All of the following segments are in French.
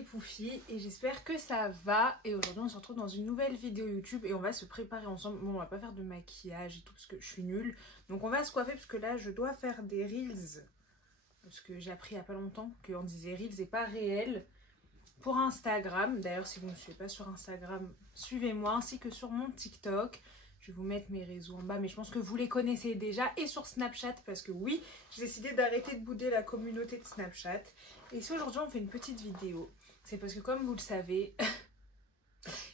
les poufis et j'espère que ça va. Et aujourd'hui on se retrouve dans une nouvelle vidéo YouTube et on va se préparer ensemble. Bon, on va pas faire de maquillage et tout parce que je suis nulle. Donc on va se coiffer parce que là je dois faire des reels. Parce que j'ai appris il y a pas longtemps qu'on disait reels et pas réel pour Instagram. D'ailleurs si vous ne me suivez pas sur Instagram, suivez-moi ainsi que sur mon TikTok. Je vais vous mettre mes réseaux en bas, mais je pense que vous les connaissez déjà. Et sur Snapchat, parce que oui, j'ai décidé d'arrêter de bouder la communauté de Snapchat. Et si aujourd'hui on fait une petite vidéo, c'est parce que comme vous le savez,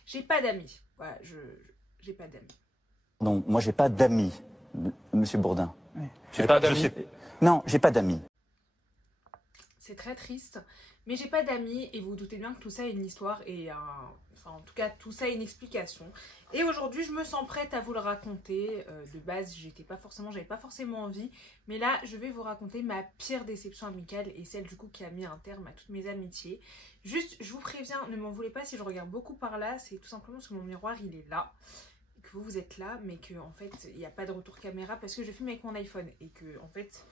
j'ai pas d'amis. Voilà, j'ai pas d'amis. Non, moi j'ai pas d'amis, monsieur Bourdin. Oui. J'ai pas d'amis. Non, j'ai pas d'amis. C'est très triste, mais j'ai pas d'amis et vous vous doutez bien que tout ça a une histoire et enfin en tout cas tout ça a une explication. Et aujourd'hui je me sens prête à vous le raconter. De base j'avais pas forcément envie, mais là je vais vous raconter ma pire déception amicale et celle du coup qui a mis un terme à toutes mes amitiés. Juste je vous préviens, ne m'en voulez pas si je regarde beaucoup par là, c'est tout simplement parce que mon miroir il est là. Que vous êtes là, mais que en fait il n'y a pas de retour caméra parce que je filme avec mon iPhone et que en fait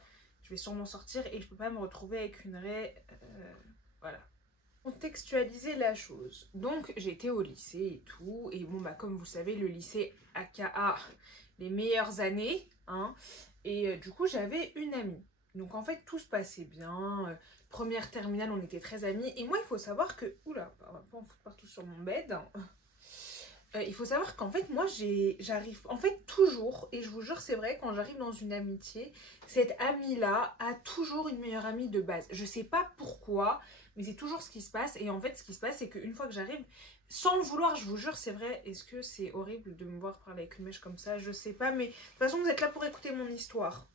je vais sûrement sortir et je peux pas me retrouver avec une raie. Voilà. Contextualiser la chose. Donc j'ai été au lycée et tout. Et bon bah comme vous savez le lycée aka les meilleures années. Hein, et du coup j'avais une amie. Donc en fait tout se passait bien. Première terminale on était très amis. Et moi il faut savoir que... Oula, on va pas en foutre partout sur mon bed. Il faut savoir qu'en fait moi j'arrive en fait toujours, et je vous jure c'est vrai, quand j'arrive dans une amitié, cette amie là a toujours une meilleure amie de base. Je sais pas pourquoi, mais c'est toujours ce qui se passe. Et en fait ce qui se passe c'est qu'une fois que j'arrive, sans le vouloir, je vous jure c'est vrai, est-ce que c'est horrible de me voir parler avec une mèche comme ça, je sais pas, mais de toute façon vous êtes là pour écouter mon histoire.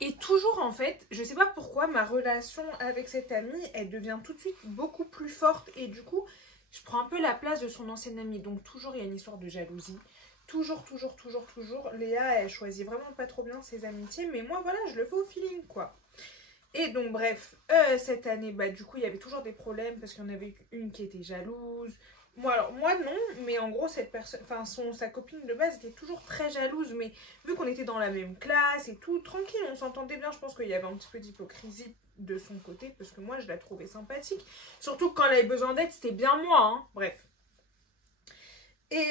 Et toujours en fait, je sais pas pourquoi ma relation avec cette amie elle devient tout de suite beaucoup plus forte et du coup je prends un peu la place de son ancienne amie. Donc toujours il y a une histoire de jalousie. Toujours. Léa elle choisit vraiment pas trop bien ses amitiés. Mais moi voilà je le fais au feeling quoi. Et donc bref, cette année bah du coup il y avait toujours des problèmes. Parce qu'il y en avait une qui était jalouse. Moi non, mais en gros cette personne, enfin sa copine de base était toujours très jalouse. Mais vu qu'on était dans la même classe et tout, tranquille, on s'entendait bien. Je pense qu'il y avait un petit peu d'hypocrisie de son côté parce que moi je la trouvais sympathique, surtout quand elle avait besoin d'aide, c'était bien moi, hein. Bref. Et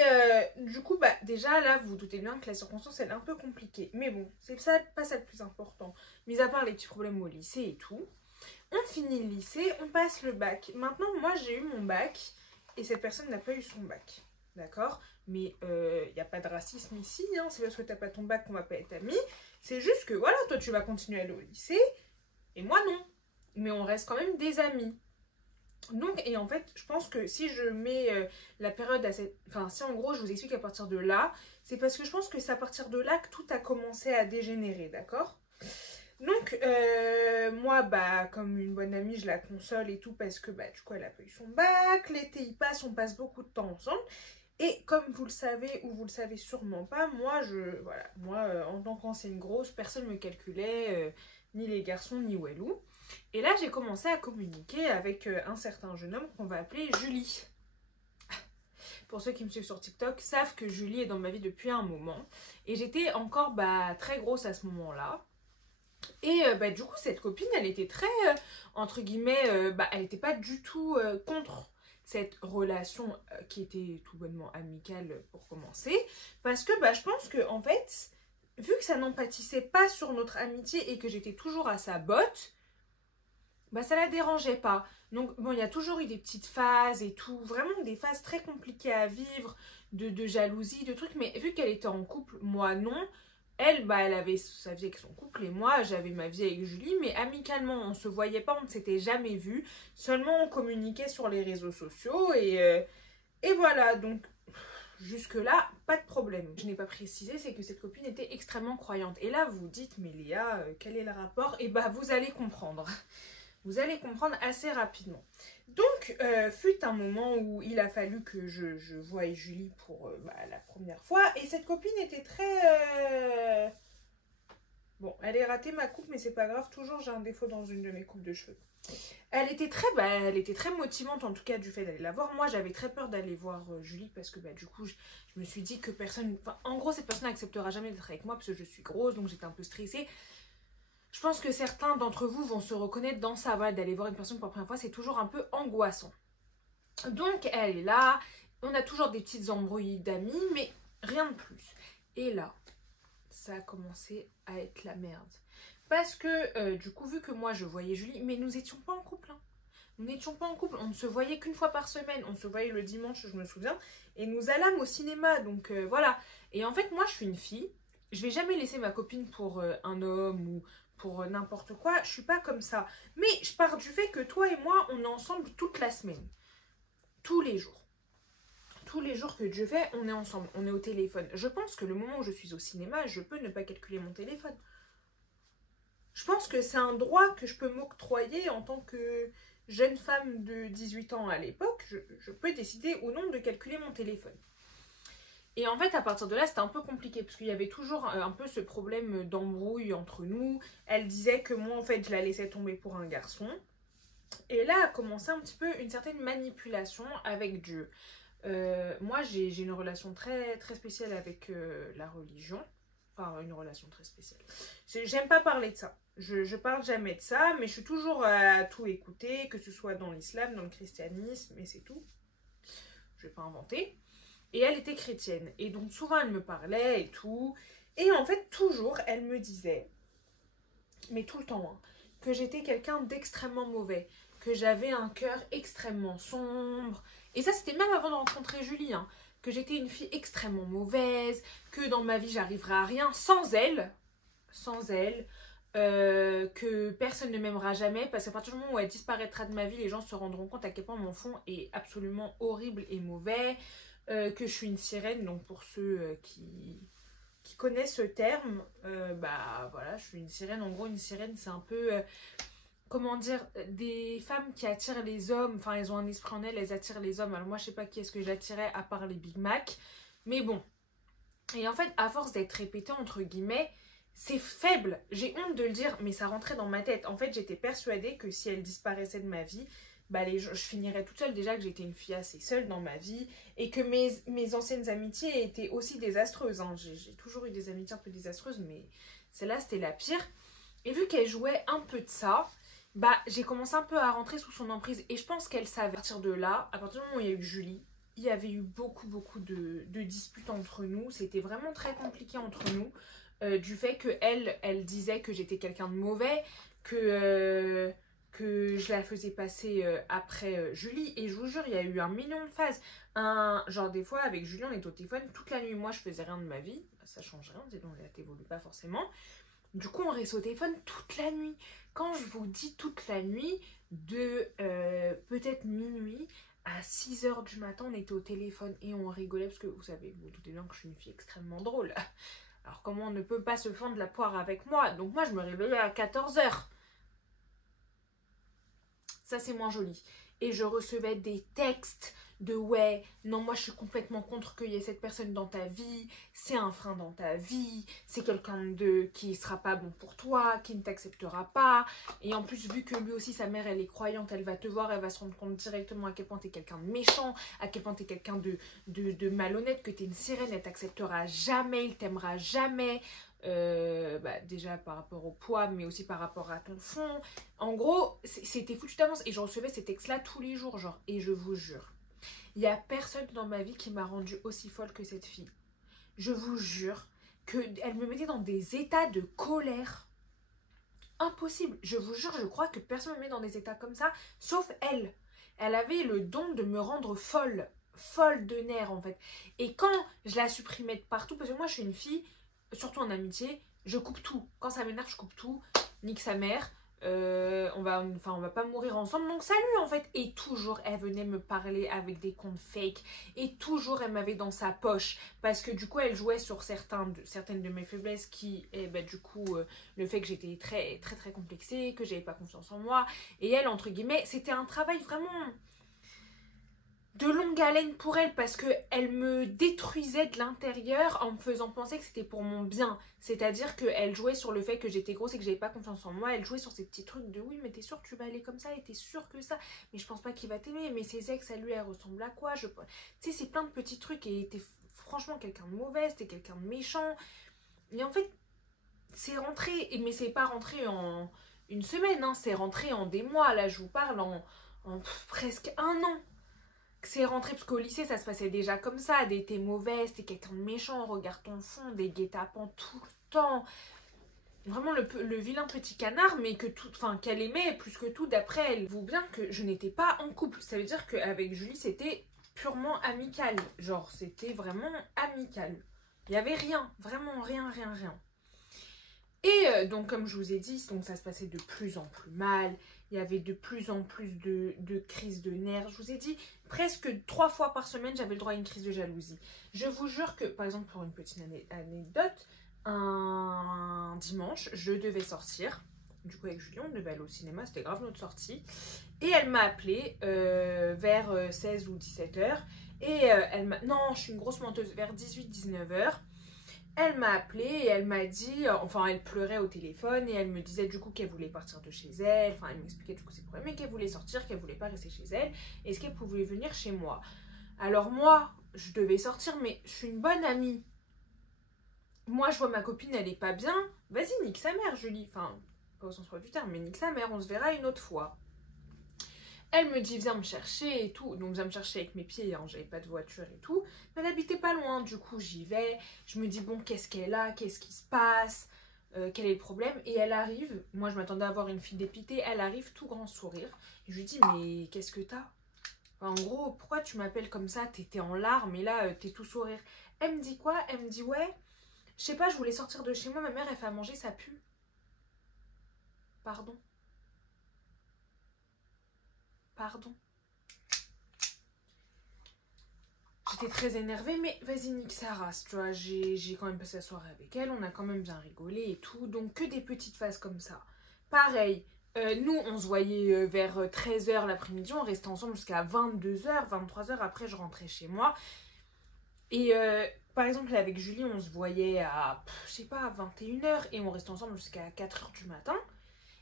du coup bah déjà là vous vous doutez bien que la circonstance elle est un peu compliquée, mais bon c'est ça, pas ça le plus important, mis à part les petits problèmes au lycée et tout. On finit le lycée, on passe le bac. Maintenant moi j'ai eu mon bac et cette personne n'a pas eu son bac, d'accord, mais il n'y a pas de racisme ici, hein. C'est parce que t'as pas ton bac qu'on va pas être amis, c'est juste que voilà, toi tu vas continuer à aller au lycée et moi non, mais on reste quand même des amis. Donc, et en fait, je pense que si je mets la période à cette... Enfin, si en gros, je vous explique à partir de là, c'est parce que je pense que c'est à partir de là que tout a commencé à dégénérer, d'accord? Donc, moi, bah, comme une bonne amie, je la console et tout parce que, bah, du coup, elle a pas eu son bac, l'été, il passe, on passe beaucoup de temps ensemble. Et comme vous le savez, ou vous le savez sûrement pas, moi, voilà, moi, en tant qu'ancienne grosse, personne ne me calculait... ni les garçons, ni Walou. Et là, j'ai commencé à communiquer avec un certain jeune homme qu'on va appeler Julie. Pour ceux qui me suivent sur TikTok, savent que Julie est dans ma vie depuis un moment. Et j'étais encore très grosse à ce moment-là. Et du coup, cette copine, elle était très, entre guillemets, elle n'était pas du tout contre cette relation qui était tout bonnement amicale pour commencer. Parce que je pense que, en fait... Vu que ça n'empâtissait pas sur notre amitié et que j'étais toujours à sa botte, ça la dérangeait pas. Donc bon, il y a toujours eu des petites phases et tout, vraiment des phases très compliquées à vivre, de jalousie, de trucs. Mais vu qu'elle était en couple, moi non, elle, elle avait sa vie avec son couple et moi, j'avais ma vie avec Julie. Mais amicalement, on se voyait pas, on ne s'était jamais vus. Seulement, on communiquait sur les réseaux sociaux et voilà, donc... Jusque-là, pas de problème. Je n'ai pas précisé, c'est que cette copine était extrêmement croyante. Et là, vous vous dites, mais Léa, quel est le rapport? Et vous allez comprendre. Vous allez comprendre assez rapidement. Donc, fut un moment où il a fallu que je voie Julie pour la première fois. Et cette copine était très... Bon, elle est ratée ma coupe, mais c'est pas grave. Toujours, j'ai un défaut dans une de mes coupes de cheveux. Elle était très motivante en tout cas du fait d'aller la voir. Moi j'avais très peur d'aller voir Julie parce que du coup je me suis dit que personne... Enfin en gros cette personne n'acceptera jamais d'être avec moi parce que je suis grosse, donc j'étais un peu stressée. Je pense que certains d'entre vous vont se reconnaître dans ça, voilà, d'aller voir une personne pour la première fois, c'est toujours un peu angoissant. Donc elle est là, on a toujours des petites embrouilles d'amis, mais rien de plus. Et là, ça a commencé à être la merde. Parce que du coup, vu que moi je voyais Julie, mais nous n'étions pas en couple. Hein. Nous n'étions pas en couple, on ne se voyait qu'une fois par semaine. On se voyait le dimanche, je me souviens. Et nous allâmes au cinéma, donc voilà. Et en fait, moi je suis une fille. Je vais jamais laisser ma copine pour un homme ou pour n'importe quoi. Je suis pas comme ça. Mais je pars du fait que toi et moi, on est ensemble toute la semaine. Tous les jours. Tous les jours que Dieu fait, on est ensemble, on est au téléphone. Je pense que le moment où je suis au cinéma, je peux ne pas calculer mon téléphone. Je pense que c'est un droit que je peux m'octroyer en tant que jeune femme de 18 ans à l'époque. Je peux décider ou non de calculer mon téléphone. Et en fait, à partir de là, c'était un peu compliqué parce qu'il y avait toujours un peu ce problème d'embrouille entre nous. Elle disait que moi, en fait, je la laissais tomber pour un garçon. Et là a commencé un petit peu une certaine manipulation avec Dieu. Moi, j'ai une relation très, très spéciale avec la religion. Enfin, une relation très spéciale. J'aime pas parler de ça. Je parle jamais de ça, mais je suis toujours à tout écouter, que ce soit dans l'islam, dans le christianisme, et c'est tout. Je vais pas inventer. Et elle était chrétienne. Et donc, souvent, elle me parlait et tout. Et en fait, toujours, elle me disait, mais tout le temps, hein, que j'étais quelqu'un d'extrêmement mauvais. Que j'avais un cœur extrêmement sombre. Et ça, c'était même avant de rencontrer Julie. Hein, que j'étais une fille extrêmement mauvaise. Que dans ma vie, j'arriverai à rien sans elle. Sans elle. Que personne ne m'aimera jamais. Parce qu'à partir du moment où elle disparaîtra de ma vie, les gens se rendront compte à quel point mon fond est absolument horrible et mauvais. Que je suis une sirène. Donc pour ceux qui connaissent ce terme, bah voilà, je suis une sirène. En gros, une sirène, c'est un peu... comment dire, des femmes qui attirent les hommes, enfin elles ont un esprit en elles, elles attirent les hommes. Alors moi je sais pas qui est-ce que j'attirais à part les Big Mac, mais bon. Et en fait, à force d'être répété entre guillemets, c'est faible. J'ai honte de le dire, mais ça rentrait dans ma tête. En fait, j'étais persuadée que si elle disparaissait de ma vie, bah je finirais toute seule. Déjà que j'étais une fille assez seule dans ma vie et que mes anciennes amitiés étaient aussi désastreuses. Hein. J'ai toujours eu des amitiés un peu désastreuses, mais celle-là c'était la pire. Et vu qu'elle jouait un peu de ça, bah j'ai commencé un peu à rentrer sous son emprise et je pense qu'elle savait. À partir de là, à partir du moment où il y a eu Julie, il y avait eu beaucoup de disputes entre nous. C'était vraiment très compliqué entre nous. Du fait que elle disait que j'étais quelqu'un de mauvais, que je la faisais passer après Julie. Et je vous jure, il y a eu un million de phases. Genre des fois avec Julie on était au téléphone toute la nuit. Moi je faisais rien de ma vie, ça change rien, dis donc, elle t'évolue pas forcément. Du coup, on reste au téléphone toute la nuit. Quand je vous dis toute la nuit, de peut-être minuit à 6 h du matin, on était au téléphone et on rigolait parce que vous savez, vous doutez bien que je suis une fille extrêmement drôle. Alors comment on ne peut pas se fendre la poire avec moi? Donc moi, je me réveillais à 14 h. Ça, c'est moins joli. Et je recevais des textes de ouais, non, moi je suis complètement contre qu'il y ait cette personne dans ta vie, c'est un frein dans ta vie, c'est quelqu'un qui sera pas bon pour toi, qui ne t'acceptera pas. Et en plus, vu que lui aussi, sa mère, elle est croyante, elle va te voir, elle va se rendre compte directement à quel point t'es quelqu'un de méchant, à quel point t'es quelqu'un de malhonnête, que t'es une sirène, elle t'acceptera jamais, il t'aimera jamais. Déjà par rapport au poids, mais aussi par rapport à ton fond. En gros, c'était foutu d'avance. Et je recevais ces textes-là tous les jours, genre. Et je vous jure, il n'y a personne dans ma vie qui m'a rendue aussi folle que cette fille. Je vous jure qu'elle me mettait dans des états de colère. Impossible. Je vous jure, je crois que personne ne me met dans des états comme ça, sauf elle. Elle avait le don de me rendre folle. Folle de nerfs, en fait. Et quand je la supprimais de partout, parce que moi, je suis une fille, surtout en amitié, je coupe tout. Quand ça m'énerve, je coupe tout. Nique sa mère. On va pas mourir ensemble, donc salut en fait. Et toujours elle venait me parler avec des comptes fake et toujours elle m'avait dans sa poche parce que du coup elle jouait sur certaines de mes faiblesses qui du coup le fait que j'étais très très très complexée, que j'avais pas confiance en moi. Et elle, entre guillemets, c'était un travail vraiment de longue haleine pour elle parce qu'elle me détruisait de l'intérieur en me faisant penser que c'était pour mon bien. C'est-à-dire qu'elle jouait sur le fait que j'étais grosse et que j'avais pas confiance en moi. Elle jouait sur ces petits trucs de oui, mais t'es sûre que tu vas aller comme ça et t'es sûre que ça. Mais je pense pas qu'il va t'aimer. Mais ses ex, à lui, elle ressemble à quoi? Tu sais, c'est plein de petits trucs et t'es franchement quelqu'un de mauvais, t'es quelqu'un de méchant. Et en fait, c'est rentré, mais c'est pas rentré en une semaine, hein, c'est rentré en des mois. Là, je vous parle en presque un an. C'est rentré parce qu'au lycée, ça se passait déjà comme ça. T'es mauvaise, t'es quelqu'un de méchant, regarde ton fond, des guet-apens tout le temps. Vraiment le vilain petit canard, mais qu'elle aimait plus que tout d'après elle. Vous bien que je n'étais pas en couple. Ça veut dire qu'avec Julie, c'était purement amical. Genre, c'était vraiment amical. Il n'y avait rien, vraiment rien. Et donc, comme je vous ai dit, donc ça se passait de plus en plus mal. Il y avait de plus en plus de crises de nerfs. Je vous ai dit, presque 3 fois par semaine, j'avais le droit à une crise de jalousie. Je vous jure que, par exemple, pour une petite anecdote, un dimanche, je devais sortir. Du coup, avec Julien, on devait aller au cinéma. C'était grave notre sortie. Et elle m'a appelée vers 16 ou 17 heures. Et elle m'a... Non, je suis une grosse menteuse. Vers 18-19 heures. Elle m'a appelée et elle m'a dit, enfin elle pleurait au téléphone et elle me disait du coup qu'elle voulait partir de chez elle, enfin elle m'expliquait du coup ses problèmes, mais qu'elle voulait sortir, qu'elle voulait pas rester chez elle, est-ce qu'elle pouvait venir chez moi? Alors moi, je devais sortir, mais je suis une bonne amie. Moi je vois ma copine, elle est pas bien, vas-y nique sa mère Julie, enfin pas au sens propre du terme, mais nique sa mère, on se verra une autre fois. Elle me dit viens me chercher et tout, donc viens me chercher avec mes pieds, hein, j'avais pas de voiture et tout, mais elle habitait pas loin, du coup j'y vais, je me dis bon qu'est-ce qu'elle a, qu'est-ce qui se passe, quel est le problème, et elle arrive, moi je m'attendais à voir une fille dépitée, elle arrive tout grand sourire, et je lui dis mais qu'est-ce que t'as, enfin, en gros pourquoi tu m'appelles comme ça, t'étais en larmes et là t'es tout sourire. Elle me dit quoi? Elle me dit ouais, je sais pas, je voulais sortir de chez moi, ma mère elle fait à manger, ça pue. Pardon. J'étais très énervée, mais vas-y, nique sa race, tu vois. J'ai quand même passé la soirée avec elle, on a quand même bien rigolé et tout. Donc, que des petites phases comme ça. Pareil, nous, on se voyait vers 13 h l'après-midi, on restait ensemble jusqu'à 22 h, 23 h. Après, je rentrais chez moi. Et par exemple, avec Julie, on se voyait à, je sais pas, à 21 h et on restait ensemble jusqu'à 4 h du matin.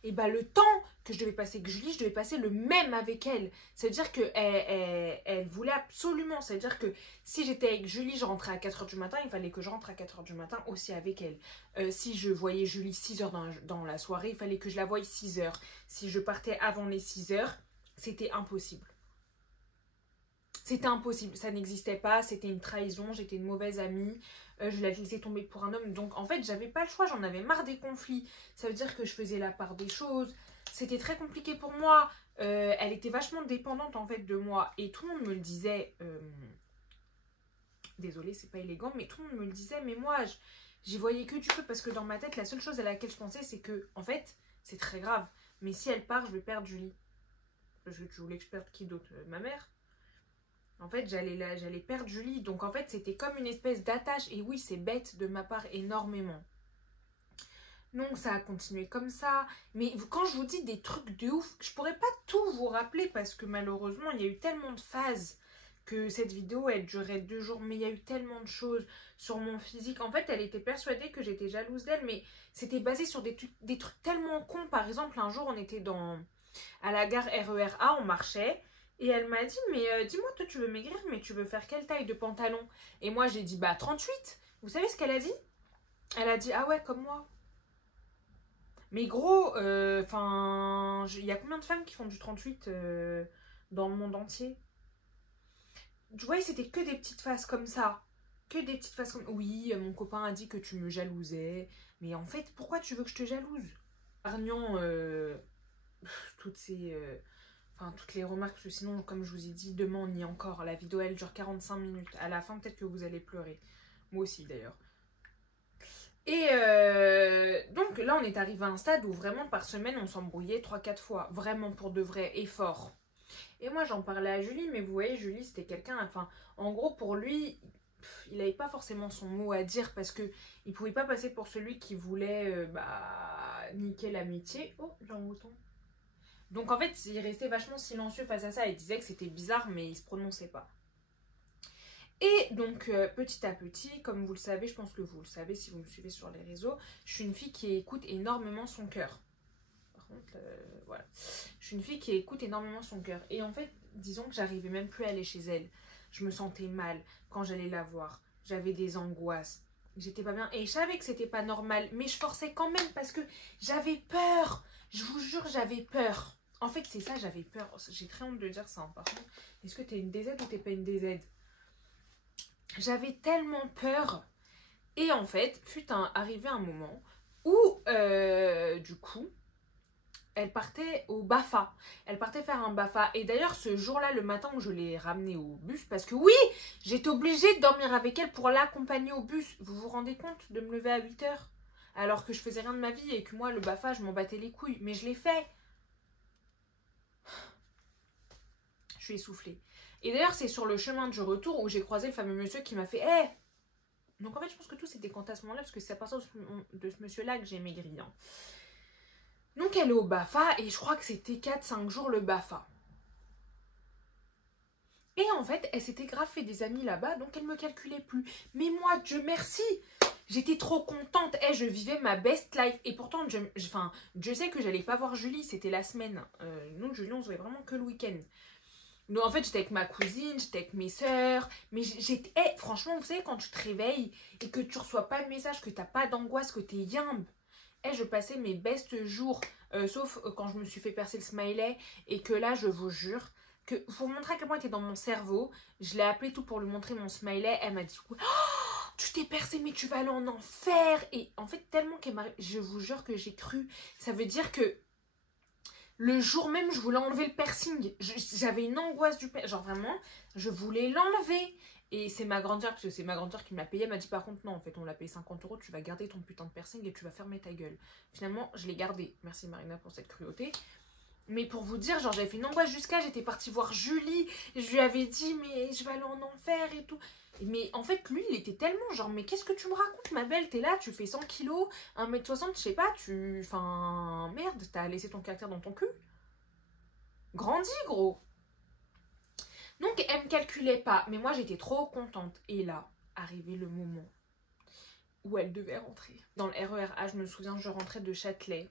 Et bah le temps que je devais passer avec Julie, je devais passer le même avec elle. Ça veut dire qu'elle voulait absolument. Ça veut dire que si j'étais avec Julie, je rentrais à 4 h du matin, il fallait que je rentre à 4 h du matin aussi avec elle. Si je voyais Julie 6 h dans la soirée, il fallait que je la voie 6 h. Si je partais avant les 6 h, c'était impossible. C'était impossible, ça n'existait pas, c'était une trahison, j'étais une mauvaise amie, je l'avais laissé tomber pour un homme. Donc en fait, j'avais pas le choix, j'en avais marre des conflits. Ça veut dire que je faisais la part des choses. C'était très compliqué pour moi. Elle était vachement dépendante en fait de moi. Et tout le monde me le disait. Désolée, c'est pas élégant, mais tout le monde me le disait. Mais moi, j'y voyais que du feu parce que dans ma tête, la seule chose à laquelle je pensais, c'est que en fait, c'est très grave. Mais si elle part, je vais perdre Julie. Parce que tu voulais que je perde qui d'autre? Ma mère. En fait, j'allais perdre Julie. Donc, en fait, c'était comme une espèce d'attache. Et oui, c'est bête de ma part énormément. Donc, ça a continué comme ça. Mais quand je vous dis des trucs de ouf, je pourrais pas tout vous rappeler parce que malheureusement, il y a eu tellement de phases que cette vidéo, elle durait 2 jours. Mais il y a eu tellement de choses sur mon physique. En fait, elle était persuadée que j'étais jalouse d'elle. Mais c'était basé sur des trucs tellement cons. Par exemple, un jour, on était à la gare RER A, on marchait. Et elle m'a dit, mais dis-moi, toi tu veux maigrir, mais tu veux faire quelle taille de pantalon? Et moi j'ai dit, bah 38. Vous savez ce qu'elle a dit? Elle a dit, ah ouais, comme moi. Mais gros, enfin, il y a combien de femmes qui font du 38 dans le monde entier? Tu vois, c'était que des petites phases comme ça. Que des petites phases comme... Oui, mon copain a dit que tu me jalousais. Mais en fait, pourquoi tu veux que je te jalouse? Épargnant toutes ces... Enfin, toutes les remarques, parce que sinon, comme je vous ai dit, demain on y est encore. La vidéo, elle dure 45 minutes. À la fin, peut-être que vous allez pleurer. Moi aussi, d'ailleurs. Et donc, là, on est arrivé à un stade où vraiment, par semaine, on s'embrouillait 3-4 fois. Vraiment, pour de vrais efforts. Et moi, j'en parlais à Julie, mais vous voyez, Julie, c'était quelqu'un... Enfin, en gros, pour lui, il n'avait pas forcément son mot à dire parce que il pouvait pas passer pour celui qui voulait niquer l'amitié. Oh, j'ai un mouton. Donc en fait, il restait vachement silencieux face à ça. Il disait que c'était bizarre, mais il se prononçait pas. Et donc, petit à petit, comme vous le savez, je pense que vous le savez si vous me suivez sur les réseaux, je suis une fille qui écoute énormément son cœur. Par contre, voilà. Je suis une fille qui écoute énormément son cœur. Et en fait, disons que j'arrivais même plus à aller chez elle. Je me sentais mal quand j'allais la voir. J'avais des angoisses. J'étais pas bien. Et je savais que c'était pas normal. Mais je forçais quand même parce que j'avais peur. Je vous jure, j'avais peur. En fait, c'est ça, j'avais peur. J'ai très honte de dire ça, hein, par contre. Est-ce que t'es une DZ ou t'es pas une DZ? J'avais tellement peur. Et en fait, arrivé un moment où, du coup, elle partait au BAFA. Elle partait faire un BAFA. Et d'ailleurs, ce jour-là, le matin où je l'ai ramenée au bus, parce que oui, j'étais obligée de dormir avec elle pour l'accompagner au bus. Vous vous rendez compte de me lever à 8 h alors que je faisais rien de ma vie et que moi, le BAFA, je m'en battais les couilles. Mais je l'ai fait. Je suis essoufflée. Et d'ailleurs, c'est sur le chemin du retour où j'ai croisé le fameux monsieur qui m'a fait « Hey !» Donc en fait, je pense que tout s'est décanté à ce moment-là parce que c'est à partir de ce monsieur-là que j'ai maigri. Hein. Donc elle est au BAFA et je crois que c'était 4-5 jours le BAFA. Et en fait, elle s'était grave fait des amis là-bas, donc elle me calculait plus. Mais moi, Dieu merci, j'étais trop contente. Je vivais ma best life. Et pourtant, Dieu sait que j'allais pas voir Julie, c'était la semaine. Nous, Julie, on se voyait vraiment que le week-end. Donc en fait, j'étais avec ma cousine, j'étais avec mes sœurs. Mais franchement, vous savez, quand tu te réveilles et que tu reçois pas de message, que t'as pas d'angoisse, que t'es yimbe. Je passais mes best jours, sauf quand je me suis fait percer le smiley. Et que là, je vous jure, que pour vous montrer à quel point il était dans mon cerveau, je l'ai appelé tout pour lui montrer mon smiley. Elle m'a dit oh, tu t'es percé, mais tu vas aller en enfer. Et en fait, tellement qu'elle m'a... Je vous jure que j'ai cru. Ça veut dire que le jour même, je voulais enlever le piercing. J'avais une angoisse du piercing. Genre vraiment, je voulais l'enlever. Et c'est ma grande sœur, parce que c'est ma grande sœur qui me l'a payé. Elle m'a dit par contre, non, en fait, on l'a payé 50 €. Tu vas garder ton putain de piercing et tu vas fermer ta gueule. Finalement, je l'ai gardé. Merci Marina pour cette cruauté. Mais pour vous dire, genre, j'avais fait une angoisse jusqu'à. J'étais partie voir Julie. Je lui avais dit, mais je vais aller en enfer et tout. Mais en fait, lui, il était tellement genre, mais qu'est-ce que tu me racontes, ma belle? T'es là, tu fais 100 kilos, 1 m 60, je sais pas, Enfin, merde, t'as laissé ton caractère dans ton cul. Grandis, gros. Donc, elle me calculait pas. Mais moi, j'étais trop contente. Et là, arrivé le moment où elle devait rentrer. Dans le RER A, je me souviens, je rentrais de Châtelet.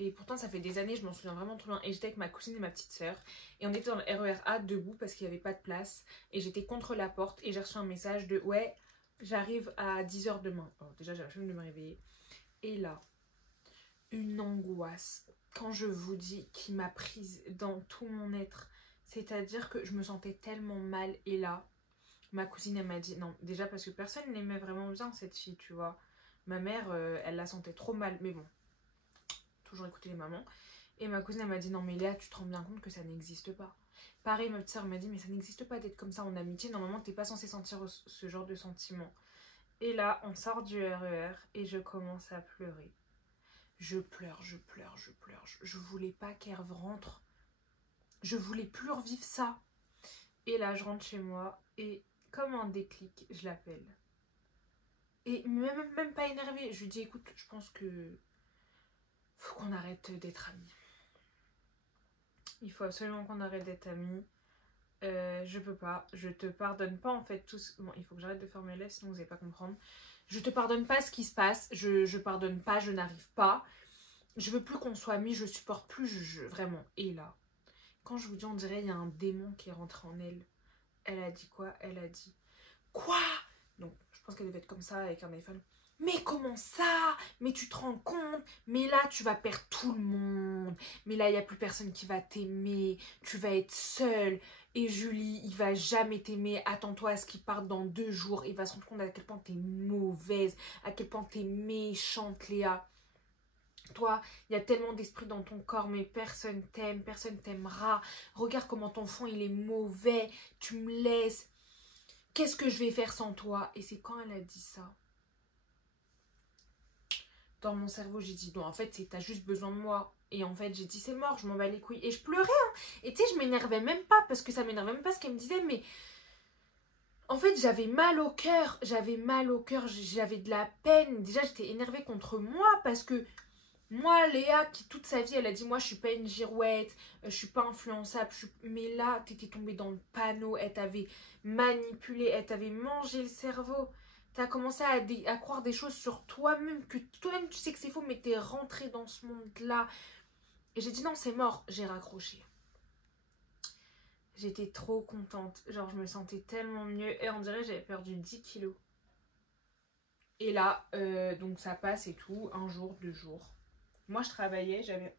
Et pourtant, ça fait des années, je m'en souviens vraiment trop bien. Et j'étais avec ma cousine et ma petite sœur. Et on était dans le RER A debout parce qu'il n'y avait pas de place. Et j'étais contre la porte. Et j'ai reçu un message de « Ouais, j'arrive à 10 h demain. » Alors déjà, j'ai la flemme de me réveiller. Et là, une angoisse. Quand je vous dis qui m'a prise dans tout mon être. C'est-à-dire que je me sentais tellement mal. Et là, ma cousine, elle m'a dit... Non, déjà parce que personne n'aimait vraiment bien cette fille, tu vois. Ma mère, elle la sentait trop mal. Mais bon. Toujours écouter les mamans. Et ma cousine elle m'a dit non mais Léa, tu te rends bien compte que ça n'existe pas. Pareil, ma petite soeur m'a dit mais ça n'existe pas d'être comme ça en amitié, normalement t'es pas censé sentir ce genre de sentiment. Et là on sort du RER et je commence à pleurer. Je pleure, je pleure, je pleure. Je voulais pas qu'elle rentre. Je voulais plus revivre ça. Et là je rentre chez moi et comme un déclic je l'appelle. Et même pas énervée, je lui dis écoute, je pense que faut qu'on arrête d'être amis. Il faut absolument qu'on arrête d'être amis. Je peux pas. Je te pardonne pas en fait tout ce... Bon, il faut que j'arrête de faire mes lèvres sinon vous n'allez pas comprendre. Je te pardonne pas ce qui se passe. Je pardonne pas, je n'arrive pas. Je veux plus qu'on soit amis, je supporte plus, vraiment. Et là, quand je vous dis, on dirait il y a un démon qui est rentré en elle. Elle a dit quoi? Elle a dit quoi? Donc, je pense qu'elle devait être comme ça avec un iPhone. Mais comment ça? Mais tu te rends compte? Mais là, tu vas perdre tout le monde. Mais là, il n'y a plus personne qui va t'aimer. Tu vas être seule. Et Julie, il va jamais t'aimer. Attends-toi à ce qu'il parte dans 2 jours. Il va se rendre compte à quel point t'es mauvaise. À quel point t'es méchante, Léa. Toi, il y a tellement d'esprit dans ton corps, mais personne t'aime. Personne t'aimera. Regarde comment ton fond, il est mauvais. Tu me laisses. Qu'est-ce que je vais faire sans toi? Et c'est quand elle a dit ça, dans mon cerveau, j'ai dit non, en fait, t'as juste besoin de moi. Et en fait, j'ai dit c'est mort, je m'en bats les couilles. Et je pleurais, hein. Et tu sais, je m'énervais même pas, parce que ça m'énervait même pas ce qu'elle me disait, mais en fait, j'avais mal au cœur. J'avais mal au cœur, j'avais de la peine. Déjà, j'étais énervée contre moi, parce que moi, Léa, qui toute sa vie, elle a dit moi, je suis pas une girouette, je suis pas influençable. Mais là, t'étais tombée dans le panneau, elle t'avait manipulé, elle t'avait mangé le cerveau. Tu as commencé à croire des choses sur toi-même, que toi-même tu sais que c'est faux, mais tu es rentré dans ce monde-là. Et j'ai dit non, c'est mort, j'ai raccroché. J'étais trop contente, genre je me sentais tellement mieux. Et on dirait que j'avais perdu 10 kilos. Et là, donc ça passe et tout, un jour, 2 jours. Moi, je travaillais, j'avais...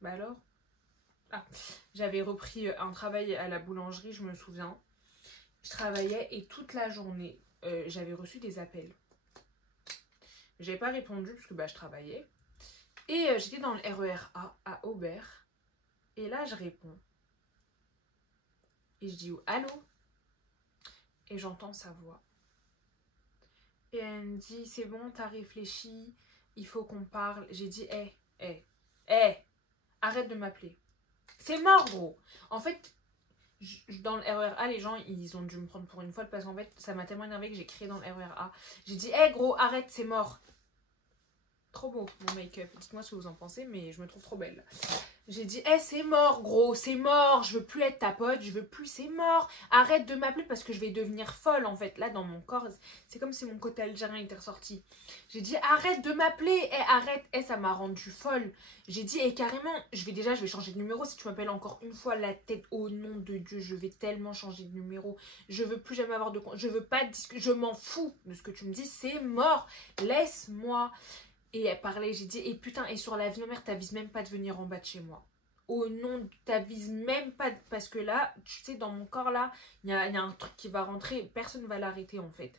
Bah alors? Ah, j'avais repris un travail à la boulangerie, je me souviens. Je travaillais et toute la journée, j'avais reçu des appels. J'avais pas répondu parce que bah, je travaillais. Et j'étais dans le RER A à Aubert. Et là, je réponds. Et je dis allô? Et j'entends sa voix. Et elle me dit, c'est bon, t'as réfléchi, il faut qu'on parle. J'ai dit, arrête de m'appeler. C'est mort, gros. En fait, dans le RER A, les gens, ils ont dû me prendre pour une folle parce qu'en fait, ça m'a tellement énervé que j'ai crié dans le RER A. J'ai dit, gros, arrête, c'est mort. Trop beau, mon make-up. Dites-moi ce que vous en pensez, mais je me trouve trop belle. J'ai dit, c'est mort, gros, c'est mort. Je veux plus être ta pote, je veux plus, c'est mort. Arrête de m'appeler parce que je vais devenir folle, en fait. Là, dans mon corps, c'est comme si mon côté algérien était ressorti. J'ai dit, arrête de m'appeler. Arrête. Ça m'a rendue folle. J'ai dit, carrément, je vais changer de numéro. Si tu m'appelles encore une fois la tête, au nom de Dieu, je vais tellement changer de numéro. Je veux plus jamais avoir de compte. Je veux pas discuter. Je m'en fous de ce que tu me dis. C'est mort. Laisse-moi. Et elle parlait, j'ai dit, et putain, et sur la vie de ma mère, t'avises même pas de venir en bas de chez moi. Au nom, t'avises même pas, parce que là, tu sais, dans mon corps, là, il y a un truc qui va rentrer, personne ne va l'arrêter, en fait.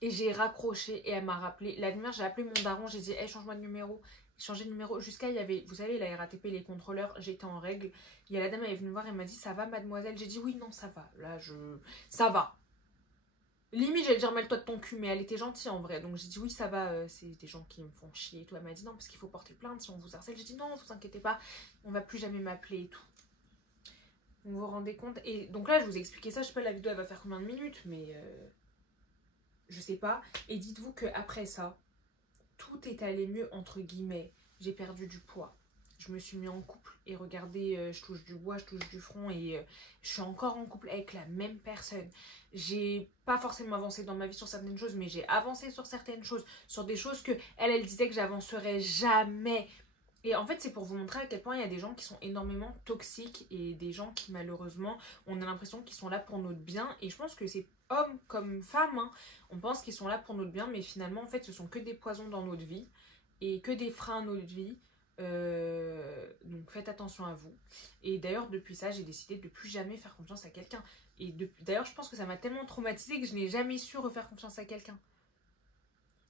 Et j'ai raccroché, et elle m'a rappelé. La lumière, j'ai appelé mon daron, j'ai dit, change-moi de numéro. Changer de numéro, jusqu'à, il y avait, vous savez, la RATP, les contrôleurs, j'étais en règle. Il y a la dame, elle est venue me voir, elle m'a dit, ça va, mademoiselle? J'ai dit, oui, non, ça va. Là, ça va. Limite, j'allais dire mêle-toi de ton cul, mais elle était gentille en vrai. Donc j'ai dit oui, ça va, c'est des gens qui me font chier et tout. Elle m'a dit non, parce qu'il faut porter plainte si on vous harcèle. J'ai dit non, vous inquiétez pas, on va plus jamais m'appeler et tout. Vous vous rendez compte? Et donc là, je vous ai expliqué ça. Je sais pas, la vidéo elle va faire combien de minutes, mais je sais pas. Et dites-vous qu'après ça, tout est allé mieux, entre guillemets. J'ai perdu du poids. Je me suis mis en couple et regardez, je touche du bois, je touche du front et je suis encore en couple avec la même personne. J'ai pas forcément avancé dans ma vie sur certaines choses, mais j'ai avancé sur certaines choses, sur des choses que elle disait que j'avancerais jamais. Et en fait, c'est pour vous montrer à quel point il y a des gens qui sont énormément toxiques et des gens qui malheureusement, on a l'impression qu'ils sont là pour notre bien. Et je pense que c'est hommes comme femmes, hein. On pense qu'ils sont là pour notre bien, mais finalement, en fait, ce sont que des poisons dans notre vie et que des freins à notre vie. Donc faites attention à vous. Et d'ailleurs depuis ça j'ai décidé de plus jamais faire confiance à quelqu'un. Et d'ailleurs je pense que ça m'a tellement traumatisée que je n'ai jamais su refaire confiance à quelqu'un.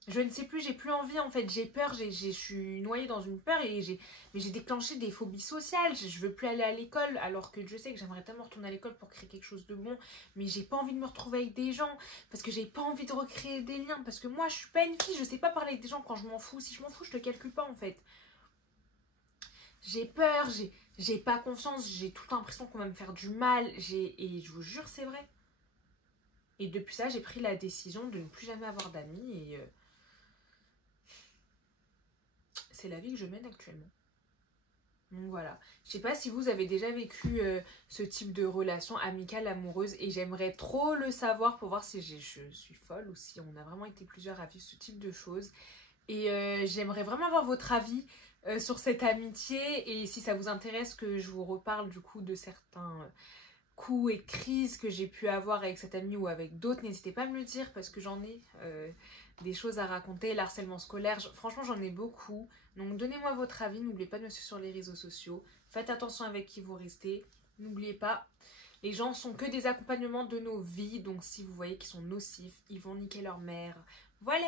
Je ne sais plus, j'ai plus envie en fait, j'ai peur, je suis noyée dans une peur et j'ai déclenché des phobies sociales. Je veux plus aller à l'école alors que je sais que j'aimerais tellement retourner à l'école pour créer quelque chose de bon, mais j'ai pas envie de me retrouver avec des gens parce que j'ai pas envie de recréer des liens, parce que moi je suis pas une fille, je sais pas parler avec des gens quand je m'en fous. Si je m'en fous, je te calcule pas en fait. J'ai peur, j'ai pas confiance, j'ai toute l'impression qu'on va me faire du mal, et je vous jure c'est vrai. Et depuis ça j'ai pris la décision de ne plus jamais avoir d'amis et c'est la vie que je mène actuellement. Donc voilà, je sais pas si vous avez déjà vécu ce type de relation amicale, amoureuse, et j'aimerais trop le savoir pour voir si je suis folle ou si on a vraiment été plusieurs à vivre ce type de choses. Et j'aimerais vraiment avoir votre avis sur cette amitié, et si ça vous intéresse que je vous reparle du coup de certains coups et crises que j'ai pu avoir avec cette amie ou avec d'autres, n'hésitez pas à me le dire parce que j'en ai des choses à raconter. L'harcèlement scolaire, franchement j'en ai beaucoup, donc donnez-moi votre avis, n'oubliez pas de me suivre sur les réseaux sociaux, faites attention avec qui vous restez, n'oubliez pas, les gens sont que des accompagnements de nos vies, donc si vous voyez qu'ils sont nocifs, ils vont niquer leur mère. Voilà.